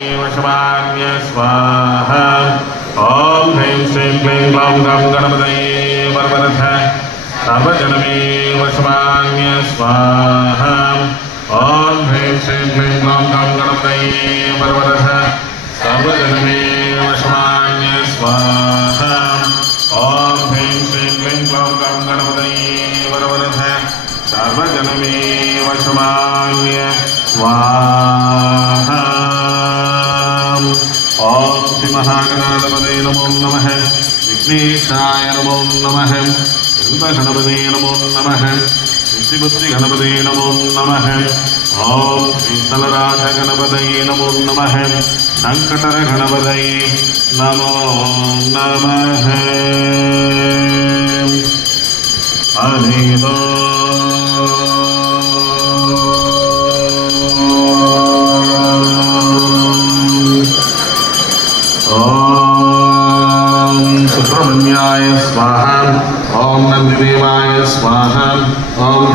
वशमान्य स्वाहा। ओम ह्रीं श्रीं क्लीं ग्लौं गं गणपतये वरवरथ सर्वजनमे वशमान्य स्वाहा। ओम ह्रीं श्रीं क्लीं ग्लौं गं गणपतये वरवरथ सर्वजनमे वशमान्य स्वाहा। ओम ह्रीं श्रीं क्लीं ग्लौं गं गणपतये वरवरथ सर्वजनमे वशमान्य स्वाहा। ओम श्री महागणाधिपते नमो नमः। विघ्नेशाय नमो नमः। गणपते नमो नमः। सिद्धिबुद्धि गणपते नमो नमः। ओम शीतलराज गणपतये नमो नमः। संकटर गणपतये नमो नमः। हरि ओम सुब्रह्मण्याय स्वाहा। ओम नंदिदेवाय स्वाहा। ओम